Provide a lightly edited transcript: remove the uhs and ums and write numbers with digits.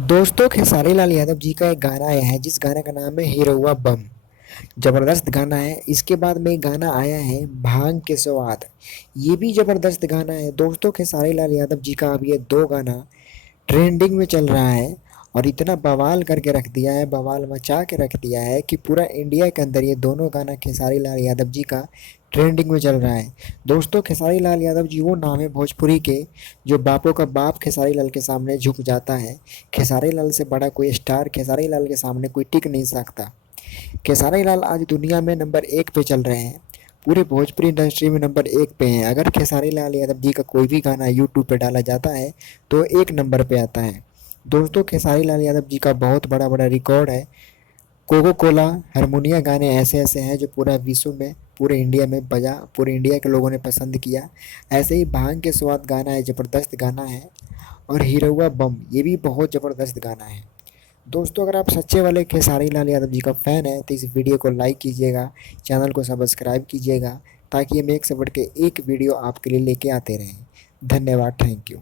दोस्तों खेसारी लाल यादव जी का एक गाना आया है जिस गाने का नाम है हीरोआ बम। जबरदस्त गाना है। इसके बाद में एक गाना आया है भांग के स्वाद। ये भी जबरदस्त गाना है दोस्तों। खेसारी लाल यादव जी का अब ये दो गाना ट्रेंडिंग में चल रहा है और इतना बवाल करके रख दिया है, बवाल मचा के रख दिया है कि पूरा इंडिया के अंदर ये दोनों गाना खेसारी लाल यादव जी का ट्रेंडिंग में चल रहा है। दोस्तों खेसारी लाल यादव जी वो नाम है भोजपुरी के जो बापों का बाप खेसारी लाल के सामने झुक जाता है। खेसारी लाल से बड़ा कोई स्टार खेसारी लाल के सामने कोई टिक नहीं सकता। खेसारी लाल आज दुनिया में नंबर एक पे चल रहे हैं। पूरे भोजपुरी इंडस्ट्री में नंबर एक पे हैं। अगर खेसारी लाल यादव जी का कोई भी गाना यूट्यूब पे डाला जाता है तो एक नंबर पे आता है। दोस्तों खेसारी लाल यादव जी का बहुत बड़ा बड़ा रिकॉर्ड है। कोको कोला हारमोनिया गाने ऐसे ऐसे हैं जो पूरा विश्व में पूरे इंडिया में बजा, पूरे इंडिया के लोगों ने पसंद किया। ऐसे ही भांग के स्वाद गाना है, ज़बरदस्त गाना है। और हीरोआ बम ये भी बहुत ज़बरदस्त गाना है। दोस्तों अगर आप सच्चे वाले खेसारी लाल यादव जी का फ़ैन है तो इस वीडियो को लाइक कीजिएगा, चैनल को सब्सक्राइब कीजिएगा ताकि हम एक से बढ़ के एक वीडियो आपके लिए लेके आते रहें। धन्यवाद, थैंक यू।